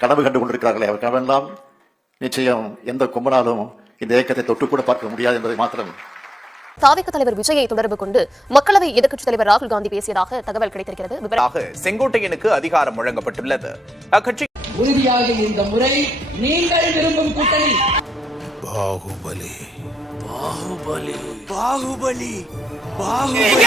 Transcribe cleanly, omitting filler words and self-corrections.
கனவு கண்டு கொண்டிருக்கிறார்களே அவர் கனவெல்லாம் நிச்சயம் எந்த கும்பனாலும் இந்த இயக்கத்தை தொட்டு கூட பார்க்க முடியாது என்பதை மாத்திரம். தாவேக தலைவர் விஜயை தொடர்பு கொண்டு மக்களவை எதிர்க்கட்சித் தலைவர் ராகுல் காந்தி பேசியதாக தகவல் கிடைத்திருக்கிறது. செங்கோட்டையனுக்கு அதிகாரம் வழங்கப்பட்டுள்ளது. அக்கட்சி உறுதியாக இந்த முறை நீங்கள் விரும்பும் கூட்டணி பாகுபலி பாகுபலி பாகுபலி பாகுபலி